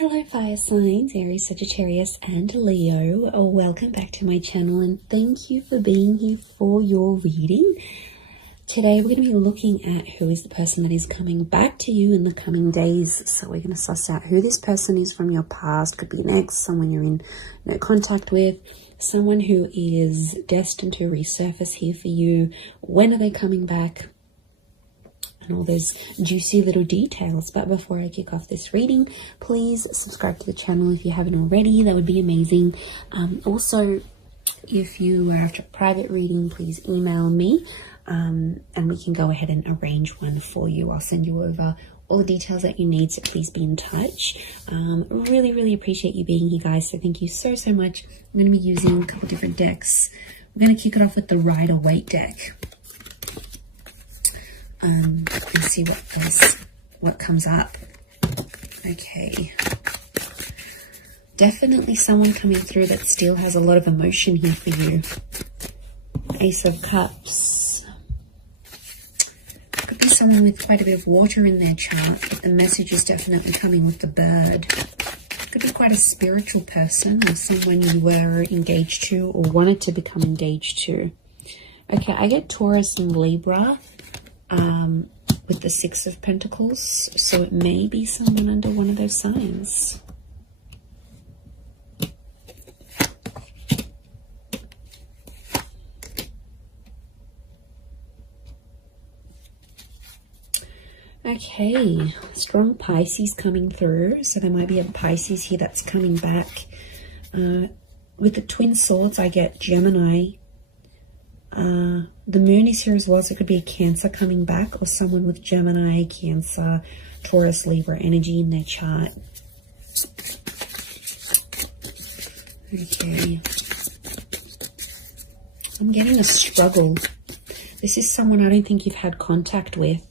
Hello fire signs, Aries, Sagittarius and Leo. Welcome back to my channel and thank you for being here for your reading. Today we're going to be looking at who is the person that is coming back to you in the coming days. So we're going to suss out who this person is from your past. Could be an ex, someone you're in no contact with, someone who is destined to resurface here for you. When are they coming back? And all those juicy little details. But before I kick off this reading, please subscribe to the channel if you haven't already. That would be amazing. Also, if you are after a private reading, please email me and we can go ahead and arrange one for you. I'll send you over all the details that you need, so please be in touch. Really appreciate you being here, guys, so thank you so much. I'm going to be using a couple different decks. We're going to kick it off with the Rider-Waite deck. And see what comes up. Okay. Definitely someone coming through that still has a lot of emotion here for you. Ace of Cups. Could be someone with quite a bit of water in their chart, but the message is definitely coming with the bird. Could be quite a spiritual person or someone you were engaged to or wanted to become engaged to. Okay, I get Taurus and Libra. With the Six of Pentacles, so it may be someone under one of those signs. Okay, strong Pisces coming through, so there might be a Pisces here that's coming back. With the Twin Swords, I get Gemini. The moon is here as well, so it could be a Cancer coming back or someone with Gemini, Cancer, Taurus, Libra energy in their chart. Okay. I'm getting a struggle. This is someone I don't think you've had contact with.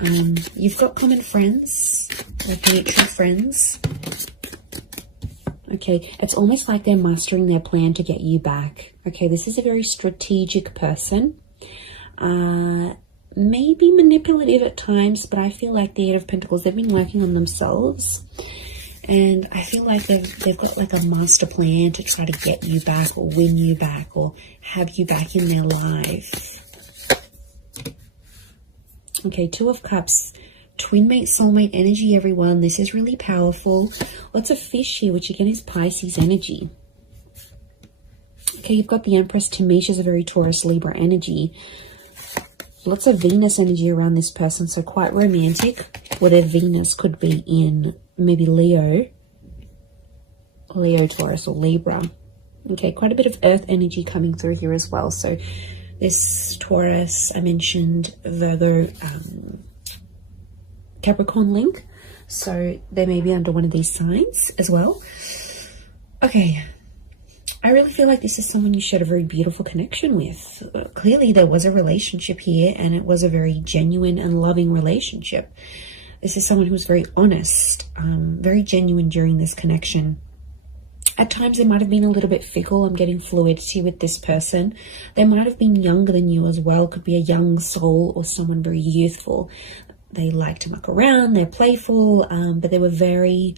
You've got common friends, like mutual friends. Okay, it's almost like they're mastering their plan to get you back. Okay, this is a very strategic person. Maybe manipulative at times, but I feel like the Eight of Pentacles, they've been working on themselves. And I feel like they've got like a master plan to try to get you back or win you back or have you back in their life. Okay, Two of Cups. Twin mate, soulmate energy, everyone. This is really powerful. Lots of fish here, which again is Pisces energy. Okay, you've got the Empress. To me, she's a very Taurus, Libra energy. Lots of Venus energy around this person, so quite romantic. Or their Venus could be in maybe Leo, Taurus, or Libra. Okay, quite a bit of Earth energy coming through here as well. So this Taurus, I mentioned Virgo, Capricorn link, so they may be under one of these signs as well. Okay, I really feel like this is someone you shared a very beautiful connection with. Clearly there was a relationship here and it was a very genuine and loving relationship. This is someone who was very honest, very genuine during this connection. At times they might have been a little bit fickle. I'm getting fluidity with this person. They might have been younger than you as well. Could be a young soul or someone very youthful. They like to muck around, they're playful, but they were very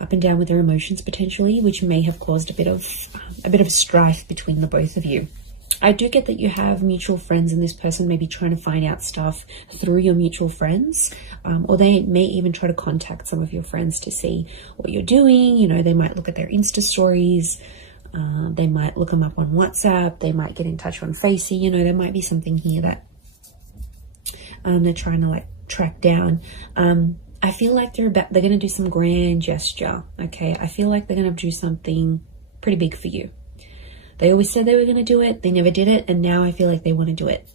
up and down with their emotions potentially, which may have caused a bit of strife between the both of you. I do get that you have mutual friends and this person may be trying to find out stuff through your mutual friends, or they may even try to contact some of your friends to see what you're doing. You know, they might look at their Insta stories, they might look them up on WhatsApp, they might get in touch on Facey. You know, there might be something here that they're trying to like track down. I feel like they're going to do some grand gesture. Okay, I feel like they're going to do something pretty big for you. They always said they were going to do it, they never did it, and now I feel like they want to do it.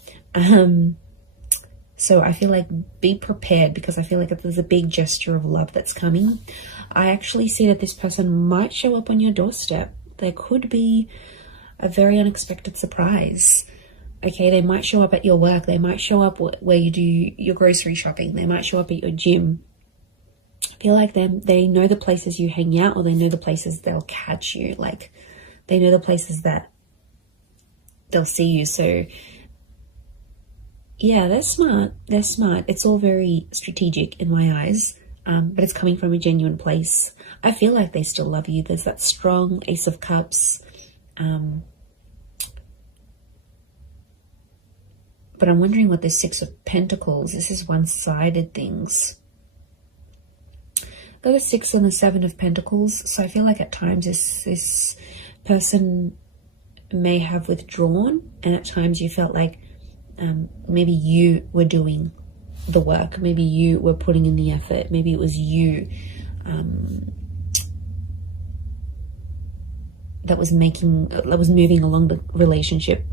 So I feel like be prepared, because I feel like if there's a big gesture of love that's coming, I actually see that this person might show up on your doorstep. There could be a very unexpected surprise. Okay, they might show up at your work. They might show up where you do your grocery shopping. They might show up at your gym. I feel like they know the places you hang out, or they know the places they'll catch you. Like, they know the places that they'll see you. So, yeah, they're smart. They're smart. It's all very strategic in my eyes. but it's coming from a genuine place. I feel like they still love you. There's that strong Ace of Cups. But I'm wondering what this Six of Pentacles, this is one-sided things. Got the Six and the Seven of Pentacles. So I feel like at times this person may have withdrawn, and at times you felt like maybe you were doing the work. Maybe you were putting in the effort. Maybe it was you that was moving along the relationship,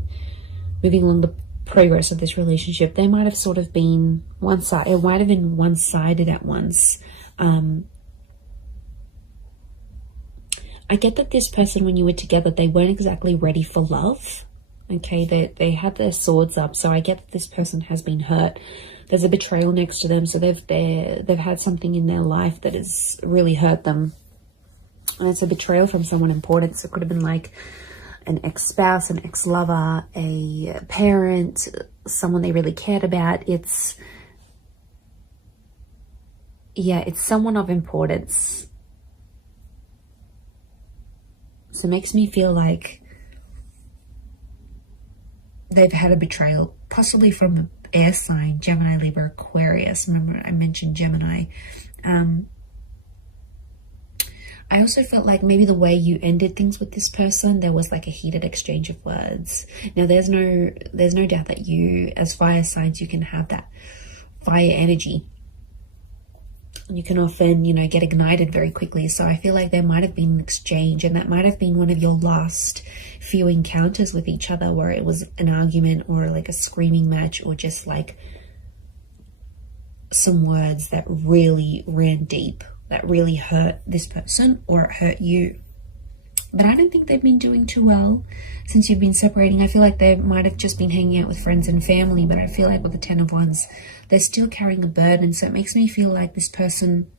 moving along the progress of this relationship. They might have sort of been one-sided. It might have been one-sided at once. I get that this person, when you were together, they weren't exactly ready for love. Okay, they had their swords up, so I get that this person has been hurt. There's a betrayal next to them, so they've had something in their life that has really hurt them, and it's a betrayal from someone important. So it could have been like an ex-spouse, an ex-lover, a parent, someone they really cared about. It's someone of importance. So it makes me feel like they've had a betrayal, possibly from an air sign, Gemini, Libra, Aquarius. Remember I mentioned Gemini. I also felt like maybe the way you ended things with this person, there was like a heated exchange of words. Now there's no doubt that you, as fire signs, you can have that fire energy. You can often, get ignited very quickly. So I feel like there might have been an exchange, and that might have been one of your last few encounters with each other, where it was an argument or like a screaming match, or just like some words that really ran deep, that really hurt this person, or it hurt you. But I don't think they've been doing too well since you've been separating. I feel like they might have just been hanging out with friends and family, but I feel like with the Ten of Wands, they're still carrying a burden. So it makes me feel like this person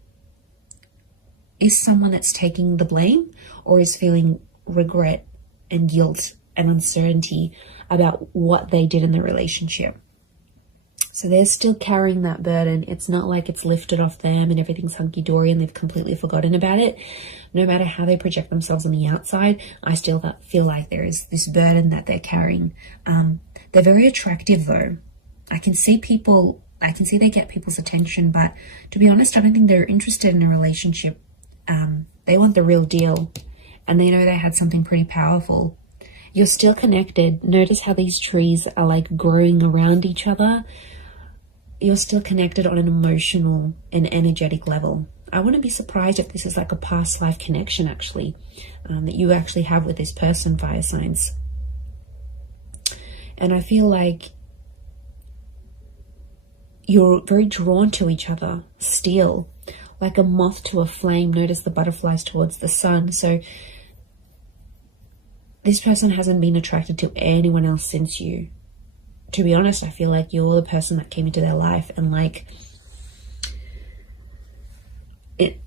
is someone that's taking the blame, or is feeling regret and guilt and uncertainty about what they did in the relationship. So they're still carrying that burden. It's not like it's lifted off them and everything's hunky-dory and they've completely forgotten about it. No matter how they project themselves on the outside, I still feel like there is this burden that they're carrying. They're very attractive though. I can see they get people's attention, but to be honest, I don't think they're interested in a relationship. They want the real deal, and they know they had something pretty powerful. You're still connected. Notice how these trees are like growing around each other. You're still connected on an emotional and energetic level. I wouldn't be surprised if this is like a past life connection actually, that you actually have with this person, fire signs. And I feel like you're very drawn to each other still, like a moth to a flame. Notice the butterflies towards the sun. So this person hasn't been attracted to anyone else since you. To be honest, I feel like you're the person that came into their life and like it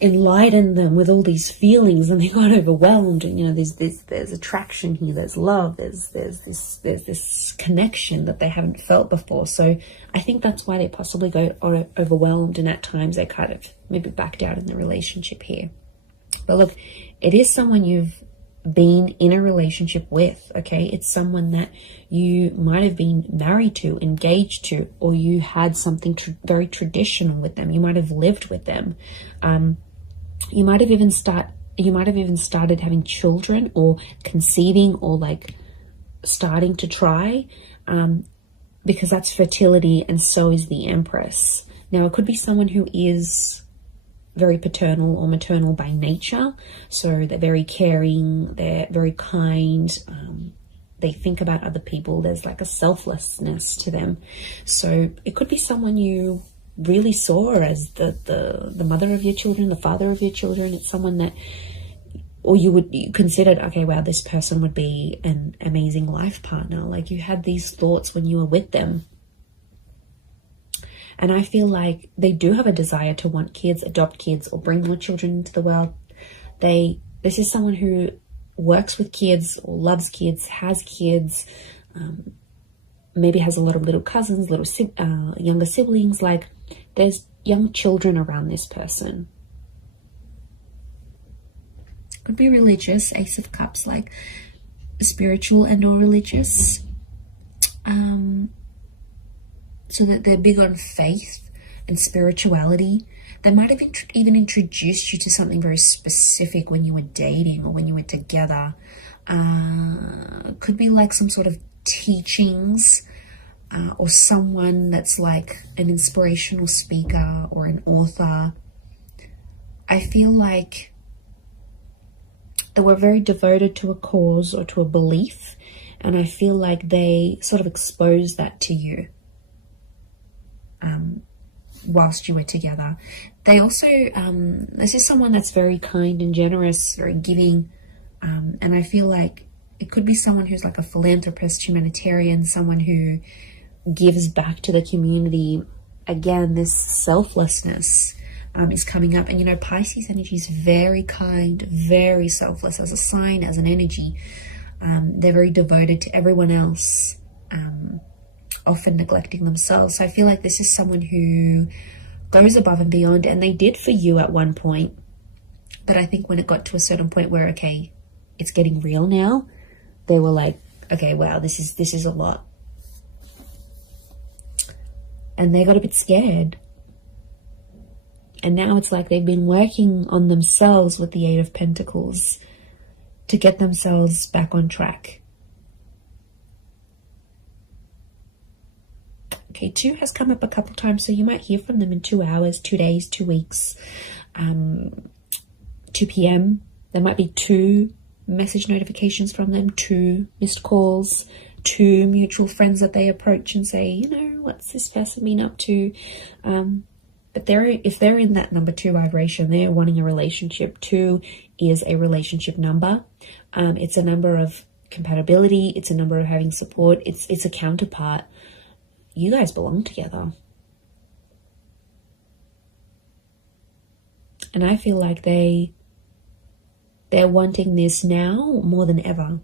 enlightened them with all these feelings, and they got overwhelmed. And there's attraction here, there's love, there's this connection that they haven't felt before. So I think that's why they possibly got overwhelmed, and at times they kind of maybe backed out in the relationship here. But look, it is someone you've been in a relationship with, okay? It's someone that you might have been married to, engaged to, or you had something very traditional with them. You might have lived with them. You might have even started having children, or conceiving, or like starting to try, because that's fertility, and so is the Empress. Now it could be someone who is very paternal or maternal by nature. So they're very caring, they're very kind, they think about other people. There's like a selflessness to them. So it could be someone you really saw as the mother of your children, the father of your children. It's someone that, or you considered, okay, wow, this person would be an amazing life partner. Like you had these thoughts when you were with them. And I feel like they do have a desire to want kids, adopt kids, or bring more children into the world. This is someone who works with kids, or loves kids, has kids, maybe has a lot of little cousins, younger siblings. Like there's young children around this person. Could be religious, Ace of Cups, like spiritual and or religious. So that they're big on faith and spirituality. They might have even introduced you to something very specific when you were dating or when you were together. Could be like some sort of teachings, or someone that's like an inspirational speaker or an author. I feel like they were very devoted to a cause or to a belief, and I feel like they sort of exposed that to you whilst you were together. They also, this is someone that's very kind and generous, very giving, and I feel like it could be someone who's like a philanthropist, humanitarian, someone who gives back to the community. Again, this selflessness is coming up. And, you know, Pisces energy is very kind, very selfless as a sign, as an energy. They're very devoted to everyone else, often neglecting themselves. So I feel like this is someone who goes above and beyond, and they did for you at one point. But I think when it got to a certain point where, okay, it's getting real now, they were like, okay, wow, this is a lot. And they got a bit scared. And now it's like they've been working on themselves with the Eight of Pentacles to get themselves back on track. Okay, 2 has come up a couple times, so you might hear from them in 2 hours, 2 days, 2 weeks, 2 p.m. There might be 2 message notifications from them, 2 missed calls, 2 mutual friends that they approach and say, you know, what's this person been up to? But if they're in that number 2 vibration, they're wanting a relationship. 2 is a relationship number. It's a number of compatibility. It's a number of having support. It's a counterpart. You guys belong together. And I feel like they're wanting this now more than ever.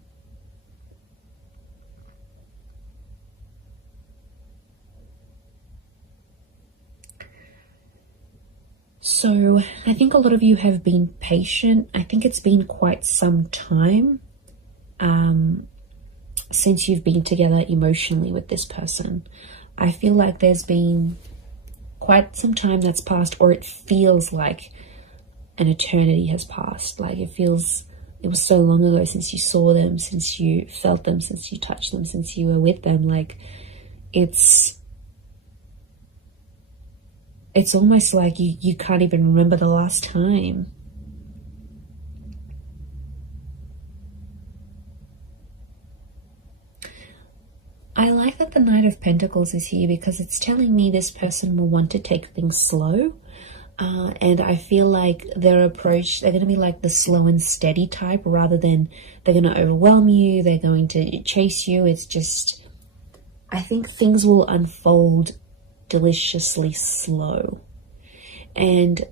So I think a lot of you have been patient. I think it's been quite some time since you've been together emotionally with this person. I feel like there's been quite some time that's passed, or it feels like an eternity has passed. Like it was so long ago since you saw them, since you felt them, since you touched them, since you were with them. Like it's almost like you can't even remember the last time. I like that the Knight of Pentacles is here because it's telling me this person will want to take things slow. And I feel like their approach, they're going to be like the slow and steady type rather than they're going to overwhelm you. They're going to chase you. It's just, I think things will unfold deliciously slow. And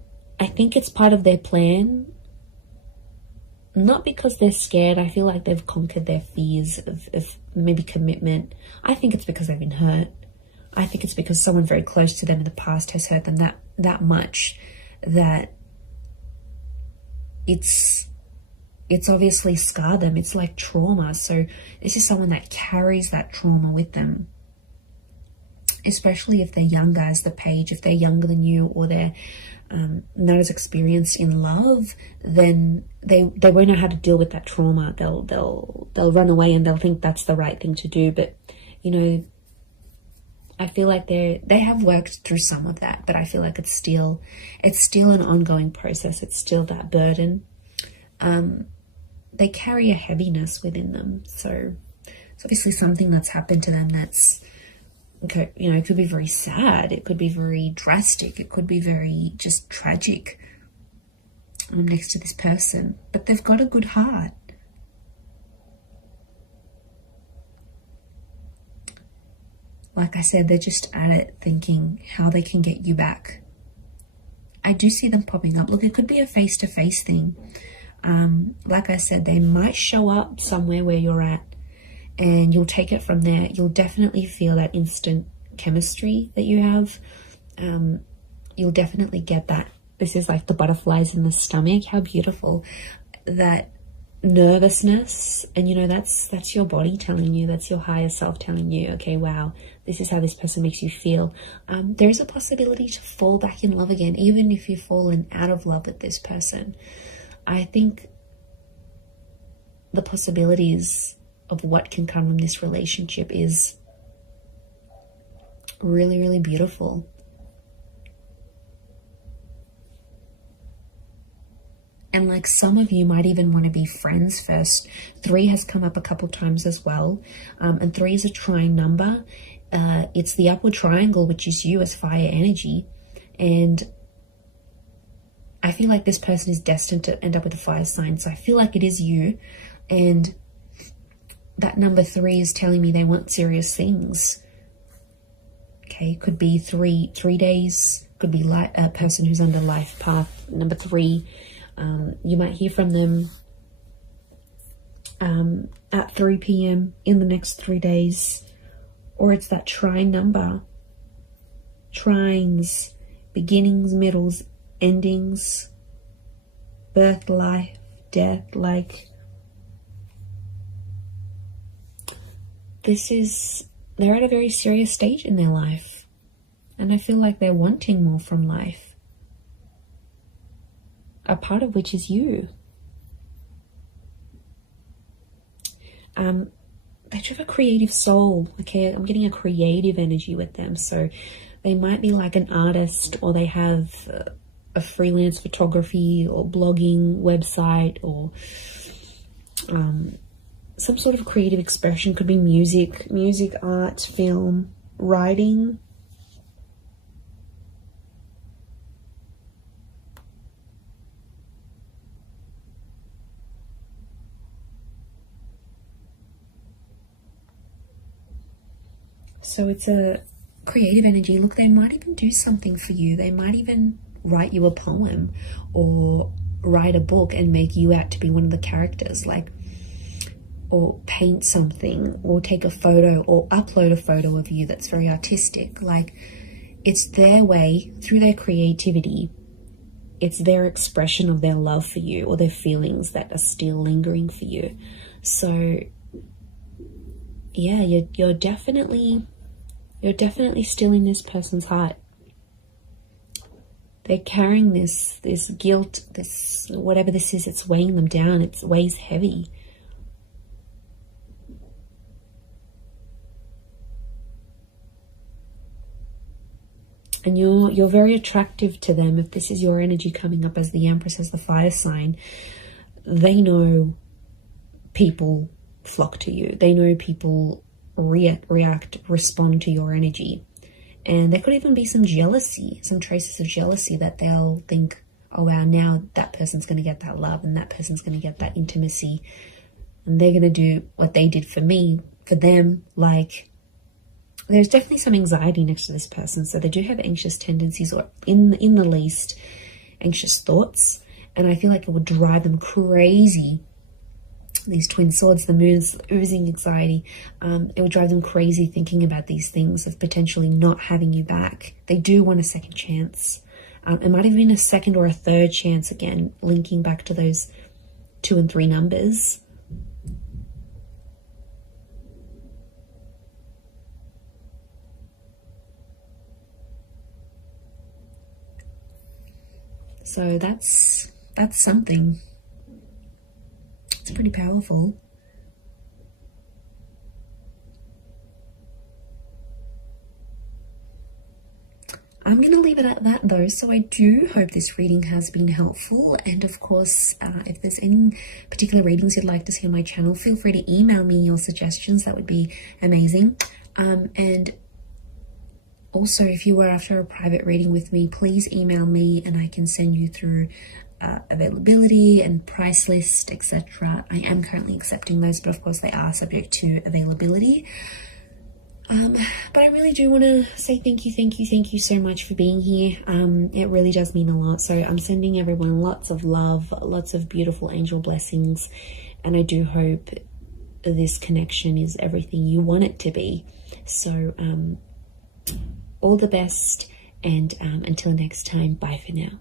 I think it's part of their plan. Not because they're scared. I feel like they've conquered their fears of maybe commitment. I think it's because they've been hurt. I think it's because someone very close to them in the past has hurt them that much that it's obviously scarred them. It's like trauma. So this is someone that carries that trauma with them. Especially if they're younger as the page, if they're younger than you, or they're not as experienced in love, then they won't know how to deal with that trauma. They'll run away and they'll think that's the right thing to do. But you know, I feel like they have worked through some of that, but I feel like it's still an ongoing process. It's still that burden. They carry a heaviness within them, so it's obviously something that's happened to them that's, okay, you know, it could be very sad, it could be very drastic, it could be very just tragic next to this person, but they've got a good heart. Like I said, they're just at it thinking how they can get you back. I do see them popping up. Look, it could be a face-to-face thing. Like I said, they might show up somewhere where you're at, and you'll take it from there. You'll definitely feel that instant chemistry that you have. you'll definitely get that. This is like the butterflies in the stomach. How beautiful. That nervousness, and you know, that's your body telling you, that's your higher self telling you, okay, wow, this is how this person makes you feel. There is a possibility to fall back in love again, even if you've fallen out of love with this person. I think the possibilities of what can come from this relationship is really, really beautiful. And like some of you might even want to be friends first. 3 has come up a couple times as well. And 3 is a trine number. It's the upward triangle, which is you as fire energy. And I feel like this person is destined to end up with a fire sign. So I feel like it is you. And that number 3 is telling me they want serious things. Okay, could be three days. Could be like a person who's under life path number 3. You might hear from them at 3 p.m. in the next 3 days. Or it's that trine number. Trines, beginnings, middles, endings, birth, life, death. Like, they're at a very serious stage in their life. And I feel like they're wanting more from life. A part of which is you. They have a creative soul. Okay, I'm getting a creative energy with them. So they might be like an artist, or they have a freelance photography or blogging website, or some sort of creative expression. Could be music, art, film, writing. So it's a creative energy. Look, they might even do something for you. They might even write you a poem or write a book and make you out to be one of the characters, like, or paint something, or take a photo, or upload a photo of you that's very artistic. Like, it's their way, through their creativity, it's their expression of their love for you, or their feelings that are still lingering for you. So yeah, you're definitely still in this person's heart. They're carrying this guilt, this whatever this is, it's weighing them down. It weighs heavy. And you're very attractive to them. If this is your energy coming up as the Empress, as the fire sign, they know people flock to you. They know people react, respond to your energy. And there could even be some jealousy, some traces of jealousy, that they'll think, oh wow, now that person's going to get that love, and that person's going to get that intimacy, and they're going to do what they did for me, for them. Like, there's definitely some anxiety next to this person. So they do have anxious tendencies, or in the least anxious thoughts. And I feel like it would drive them crazy. These twin swords, the moon's oozing anxiety. It would drive them crazy thinking about these things of potentially not having you back. They do want a second chance. It might have been a second or a third chance, again, linking back to those 2 and 3 numbers. So that's something. It's pretty powerful. I'm going to leave it at that though. So I do hope this reading has been helpful. And of course, if there's any particular readings you'd like to see on my channel, feel free to email me your suggestions. That would be amazing. And also, if you were after a private reading with me, please email me and I can send you through availability and price list, etc. I am currently accepting those, but of course they are subject to availability. But I really do want to say thank you so much for being here. It really does mean a lot. So I'm sending everyone lots of love, lots of beautiful angel blessings, and I do hope this connection is everything you want it to be. So all the best, And until next time, bye for now.